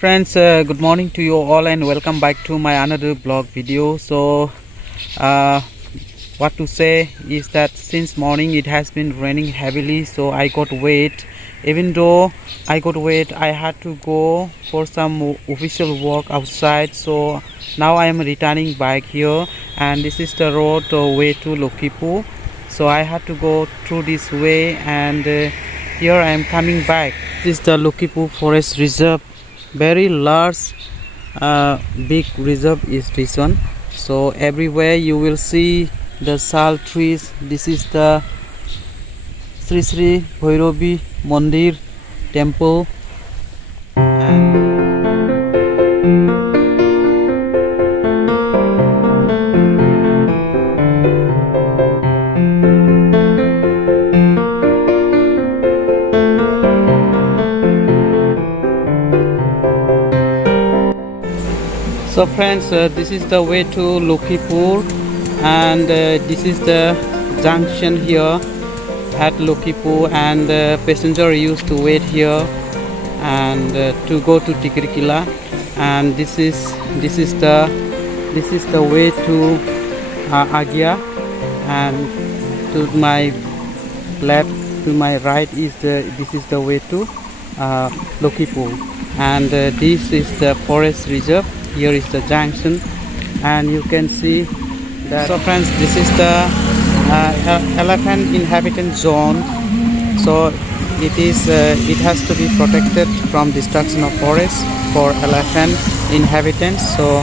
Friends, good morning to you all and welcome back to my another blog video. So what to say is that since morning it has been raining heavily, so I got wet. Even though I got wet, I had to go for some official work outside. So now I am returning back here, and this is the road way to Lakhipur. So I had to go through this way, and here I am coming back. This is the Lakhipur Forest Reserve. Very large big reserve is this one. So everywhere you will see the sal trees. This is the Sri Sri Bhairavi Mandir temple, and so friends, this is the way to Lakhipur, and this is the junction here at Lakhipur, and passenger used to wait here and to go to Tikrikila. And this is the way to Agia, and to my left, to my right is this is the way to Lakhipur, and this is the forest reserve. Here is the junction, and you can see that. So friends, this is the elephant inhabitant zone. So it has to be protected from destruction of forest for elephant inhabitants. So